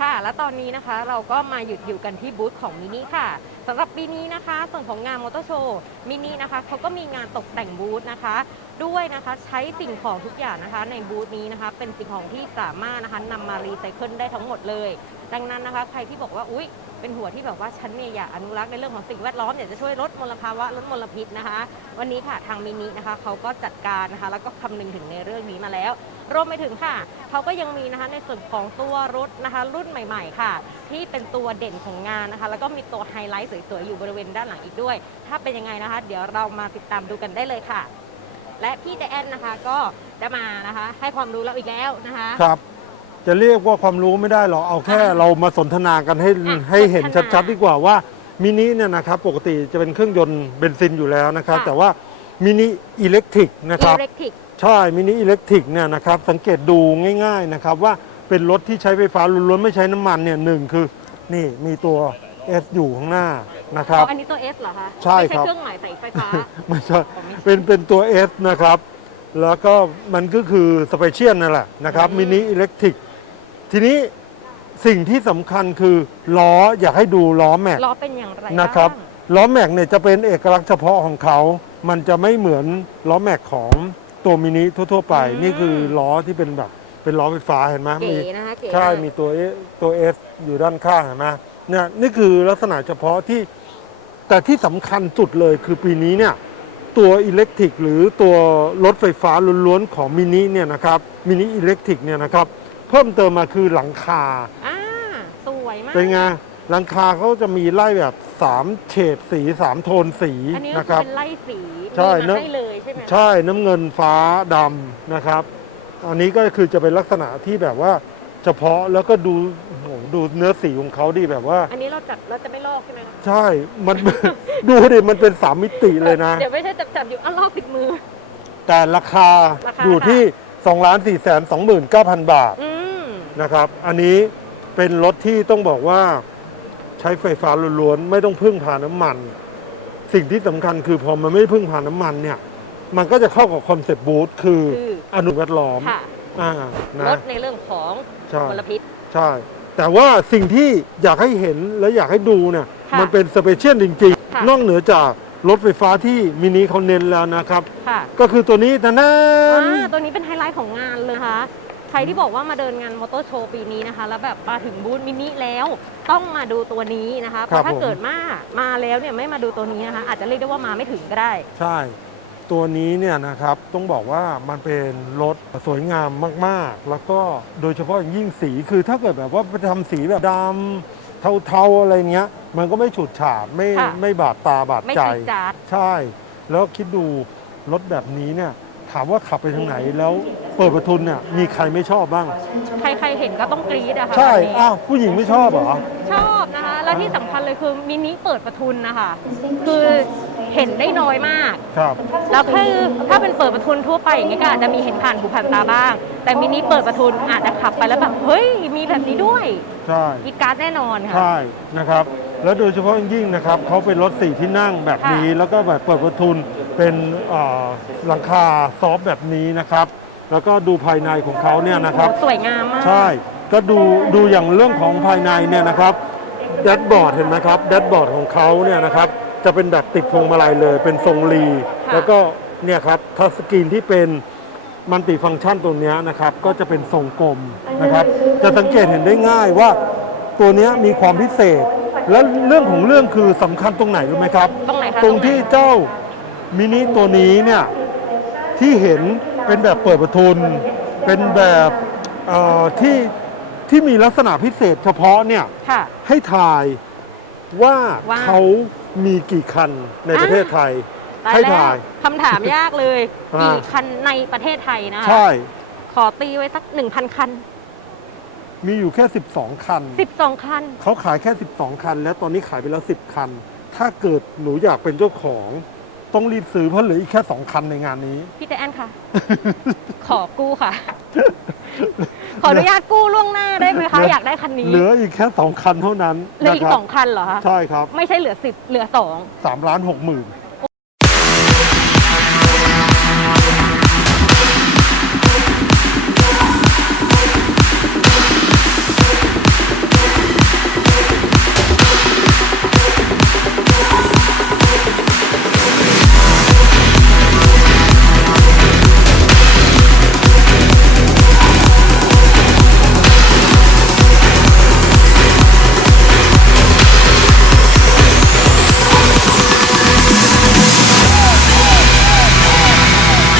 ค่ะ และตอนนี้นะคะเราก็มาหยุดอยู่กันที่บูธของมินิค่ะสำหรับปีนี้นะคะ ส่วนของงานมอเตอร์โชว์มินินะคะเขาก็มีงานตกแต่งบูธนะคะ ด้วยนะคะใช้สิ่งของทุกอย่างนะคะ ในบูธนี้นะคะเป็นสิ่งของที่สามารถนะคะนำมารีไซเคิลได้ทั้งหมดเลย ดังนั้นนะคะ ใครที่บอกว่าอุ๊ย เป็นหัวที่แบบว่าฉันเนี่ยอยากอนุรักษ์ในเรื่องของสิ่งแวดล้อมอยากจะช่วยลดมลภาวะลดมลพิษนะคะ วันนี้ค่ะทางมินินะคะเขาก็จัดการนะคะ แล้วก็คำนึงถึงในเรื่องนี้มาแล้วรวมไปถึงค่ะเขาก็ยังมีนะคะในส่วนของตัวรถนะคะ รุ่นใหม่ ๆ ค่ะ ที่เป็นตัวเด่นของงานนะคะ แล้วก็มีตัวไฮไลท์สวยๆอยู่บริเวณด้านหลังอีกด้วย ถ้าเป็นยังไงนะคะ เดี๋ยวเรามาติดตามดูกันได้เลยค่ะ และพี่แจแอนนะคะก็จะมานะคะ ให้ความรู้เราอีกแล้วนะคะครับ จะเรียกว่าความรู้ไม่ได้หรอกเอาแค่อะเรามาสนทนากันให้อะให้เห็นสนทนาชัดๆดีกว่าว่ามินิเนี่ยนะครับปกติจะเป็นเครื่องยนต์เบนซินอยู่แล้วนะครับ ค่ะ แต่ว่ามินิอิเล็กทริกนะครับอิเล็กทริก ใช่มินิอิเล็กทริกเนี่ยนะครับสังเกตดูง่ายๆนะครับว่าเป็นรถที่ใช้ไฟฟ้าล้วนๆไม่ใช้น้ำมันเนี่ยหนึ่งคือ นี่มีตัว S อยู่ข้างหน้านะครับ อันนี้ตัว S เหรอคะใช่ไม่ครับเครื่องหมายใส่ไฟฟ้าไม่ใช่อ๋อไม่ใช่เป็นเป็นตัว S นะครับ แล้วก็มันก็คือสเปเชียลนั่นแหละนะครับอืมมินิอิเล็กทริก ทีนี้สิ่งที่สำคัญคือล้ออยากให้ดูล้อแม็กล้อเป็นอย่างไรนะครับางล้อแม็กเนี่ยจะเป็นเอกลักษณ์เฉพาะของเขา มันจะไม่เหมือนล้อแม็กของตัวมินิทั่ว ๆ ไป นี่คือล้อที่เป็นแบบเป็นล้อไฟฟ้าเห็นไหมเก๋มี นะคะเก๋ใช่ากมีตัว S ตัว S อยู่ด้านข้างเห็นไหมเนี่ยนี่คือลักษณะเฉพาะที่ แต่ที่สำคัญสุดเลยคือปีนี้เนี่ย ตัวอิเล็กทริกหรือตัวรถไฟฟ้าล้วนๆของมินิเนี่ยนะครับมินิอิเล็กทริกเนี่ยนะครับเพิ่มเติมมาคือหลังคา อ่าสวยมาก เป็นไงหลังคาเขาจะมีไล่แบบ 3 เฉดสี 3 โทนสีอันนี้ก็นะคืคอรับ เป็นไล่สีใช่มีเนมาอะ ให้เลยใช่ไหมคะใช่น้ำเงินฟ้าดำนะครับ อันนี้ก็คือจะเป็นลักษณะที่แบบว่าเฉพาะแล้วก็ดูโอ้โหดูเนื้อสีของเขาดีแบบว่า อันนี้เราจับเราจะไม่ลอกใช่ไหมคะใช่มัน ดูดิมันเป็นสามมิติเลยนะ เดี๋ยวไม่ใช่จับจับๆอยู่อะลอกติดมือ แต่ราคาราคาอยู่ที่2ล้าน4แสน29,000 บาท อืม นะครับ อันนี้เป็นรถที่ต้องบอกว่าใช้ไฟฟ้าล้วนๆไม่ต้องพึ่งพาน้ำมัน สิ่งที่สำคัญคือพอมันไม่พึ่งพาน้ำมันเนี่ย มันก็จะเข้ากับคอนเซปต์บูธคือคืออนุแวดล้อมค่ะอ่าลนะดในเรื่องของใช่มลพิษใช่ แต่ว่าสิ่งที่อยากให้เห็นและอยากให้ดูเนี่ยค่ะมันเป็นสเปเชียลจริงค่ะๆนอกเหนือจากรถไฟฟ้าที่มินิเขาเน้นแล้วนะครับค่ะก็คือตัวนี้นะนะอ่าตัวนี้เป็นไฮไลท์ของงานเลยนะคะใครที่บอกว่ามาเดินงานมอเตอร์โชว์ปีนี้นะคะ แล้วแบบมาถึงบูธมินิแล้วต้องมาดูตัวนี้นะคะเพราะถ้าเกิดมามาแล้วเนี่ยไม่มาดูตัวนี้นะคะอาจจะเรียกได้ว่ามาไม่ถึงก็ได้ ใช่ ตัวนี้เนี่ยนะครับต้องบอกว่ามันเป็นรถสวยงามมากๆ แล้วก็โดยเฉพาะอย่างยิ่งสีคือถ้าเกิดแบบว่าไปทำสีแบบดำเทาๆอะไรเงี้ย มันก็ไม่ฉูดฉาดไม่ค่ะ ไม่บาดตาบาดไม่ใจจีดจาดใช่ แล้วคิดดูรถแบบนี้เนี่ย ถามว่าขับไปทางไหนแล้วเปิดประทุนเนี่ยมีใครไม่ชอบบ้าง ใครๆเห็นก็ต้องกรี๊ดอะค่ะใช่แบบนี้อ้าวผู้หญิงไม่ชอบเหรอ ชอบนะคะ และที่สำคัญเลยคือมินิเปิดประทุนนะคะคือเห็นได้น้อยมาก ครับ แล้วคือถ้าเป็นเปิดประทุนทั่วไปอย่างเงี้ยก็อาจจะมีเห็นผ่านหูผ่านตาบ้าง แต่มินิเปิดประทุนอาจจะขับไปแล้วแบบเฮ้ยมีแบบนี้ด้วย ใช่ อีกการ์ดแน่นอนค่ะ ใช่นะครับ แล้วโดยเฉพาะอย่างยิ่งนะครับเขาเป็นรถสี่ที่นั่งแบบนี้ค่ะแล้วก็แบบเปิดประทุนเป็นเอ่อหลังคาซอฟต์แบบนี้นะครับ แล้วก็ดูภายในของเขาเนี่ยนะครับโอ้สวยงามมากใช่ก็ดูดูอย่างเรื่องของภายในเนี่ยนะครับแดชบอร์ดเห็นไหมครับแดชบอร์ดของเขาเนี่ยนะครับจะเป็นแบบติดพวงมาลัยเลย เป็นทรงรีค่ะแล้วก็เนี่ยครับทัชสกรีนที่เป็นมัลติฟังก์ชันตัวเนี้ยนะครับ ก็จะเป็นทรงกลมนะครับ จะสังเกตเห็นได้ง่ายว่าตัวเนี้ยมีความพิเศษ และเรื่องของเรื่องคือสำคัญตรงไหนรู้ไหมครับ ตรงไหนคะตรงที่ไหนเจ้ามินิตัวนี้เนี่ยที่เห็นเป็นแบบเปิดประทุน เป็นแบบเอ่อที่ที่มีลักษณะพิเศษเฉพาะเนี่ยค่ะ ให้ทายว่าว่า เขามีกี่คันในประเทศไทย ตายให้แล้วถ่ายคำถามยากเลย อ่ากี่ กี่คันในประเทศไทยนะคะ ใช่ ขอตีไว้สัก 1,000 คัน มีอยู่แค่ 12 คัน 12 คัน เขาขายแค่ 12 คัน แล้วตอนนี้ขายไปแล้ว 10 คัน ถ้าเกิดหนูอยากเป็นเจ้าของ ต้องรีบซื้อเพราะเหลืออีกแค่ 2 คันในงานนี้ พี่เจแอนค่ะ ขอกู้ค่ะ ขออนุญาตกู้ล่วงหน้าได้ไหมคะเหลือออยากได้คันนี้ เหลืออีกแค่ 2 คันเท่านั้นเหลืออีกนะคสรัองคันเหรอคะ ใช่ครับ ไม่ใช่เหลือสิบเหลือสอง3ล้าน6หมื่น